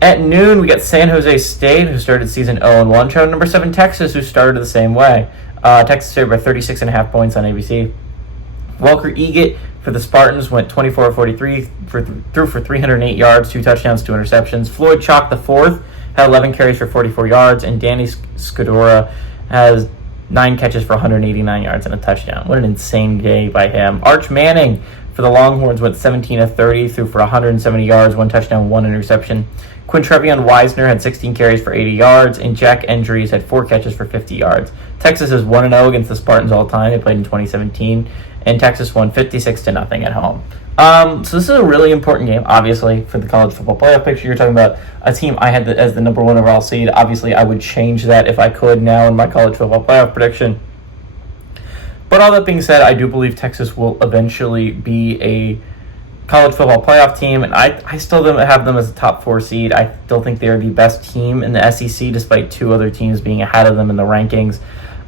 At noon, we got San Jose State, who started season 0-1. Tried number 7 Texas, who started the same way. Texas favored by 36.5 points on ABC. Walker Eaget for the Spartans went 24-43, threw for 308 yards, 2 touchdowns, 2 interceptions. Floyd Chalk IV had 11 carries for 44 yards, and Danny Scudora has 9 catches for 189 yards and a touchdown. What an insane day by him. Arch Manning for the Longhorns went 17-30, threw for 170 yards, 1 touchdown, 1 interception. Quintrevion Wisner had 16 carries for 80 yards, and Jack Endries had 4 catches for 50 yards. Texas is 1-0 against the Spartans all time. They played in 2017, and Texas won 56-0 at home. So this is a really important game, obviously, for the college football playoff picture. You're talking about a team I had as the number 1 overall seed. Obviously, I would change that if I could now in my college football playoff prediction. But all that being said, I do believe Texas will eventually be a college football playoff team, and I still have them as a top 4 seed. I still think they're the best team in the SEC, despite 2 other teams being ahead of them in the rankings.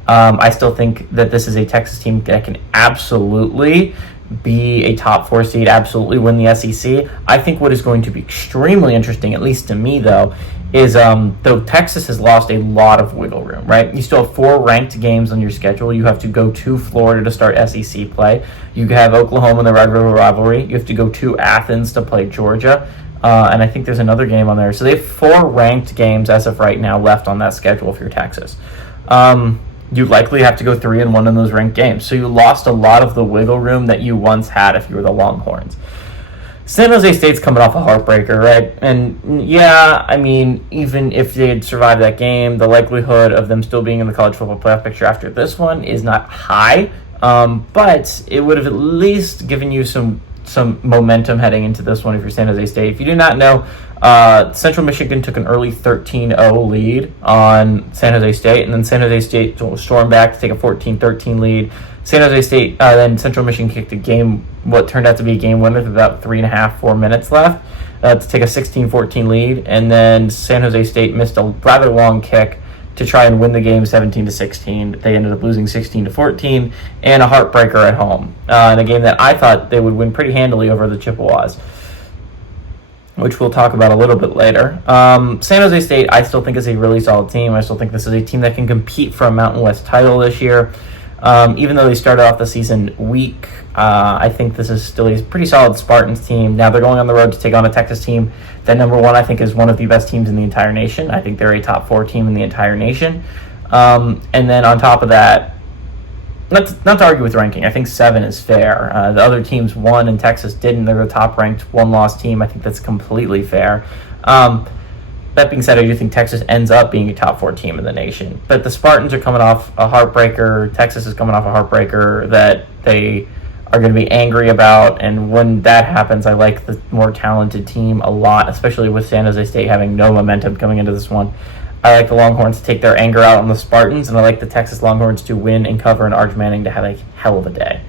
I still think that this is a Texas team that can absolutely be a top 4 seed, absolutely win the SEC. I think what is going to be extremely interesting, at least to me though, is though Texas has lost a lot of wiggle room, right? You still have 4 ranked games on your schedule. You have to go to Florida to start SEC play. You have Oklahoma in the Red River rivalry. You have to go to Athens to play Georgia. And I think there's another game on there. So they have 4 ranked games as of right now left on that schedule if you're Texas. You likely have to go 3-1 in those ranked games. So you lost a lot of the wiggle room that you once had if you were the Longhorns. San Jose State's coming off a heartbreaker, right? And yeah, I mean, even if they had survived that game, the likelihood of them still being in the college football playoff picture after this one is not high. But it would have at least given you some momentum heading into this one if you're San Jose State. If you do not know, Central Michigan took an early 13-0 lead on San Jose State, and then San Jose State stormed back to take a 14-13 lead. San Jose State, then Central Michigan kicked a game, what turned out to be a game winner with about 4 minutes left to take a 16-14 lead, and then San Jose State missed a rather long kick to try and win the game 17-16. They ended up losing 16-14, and a heartbreaker at home in a game that I thought they would win pretty handily over the Chippewas, which we'll talk about a little bit later. San Jose State, I still think is a really solid team. I still think this is a team that can compete for a Mountain West title this year. Even though they started off the season weak, I think this is still a pretty solid Spartans team. Now they're going on the road to take on a Texas team that, number 1, I think is one of the best teams in the entire nation. I think they're a top 4 team in the entire nation. And then on top of that, not to argue with ranking, I think 7 is fair. The other teams won and Texas didn't. They're the top-ranked 1-loss team. I think that's completely fair. That being said, I do think Texas ends up being a top 4 team in the nation. But the Spartans are coming off a heartbreaker. Texas is coming off a heartbreaker that they are going to be angry about. And when that happens, I like the more talented team a lot, especially with San Jose State having no momentum coming into this one. I like the Longhorns to take their anger out on the Spartans, and I like the Texas Longhorns to win and cover and Arch Manning to have a hell of a day.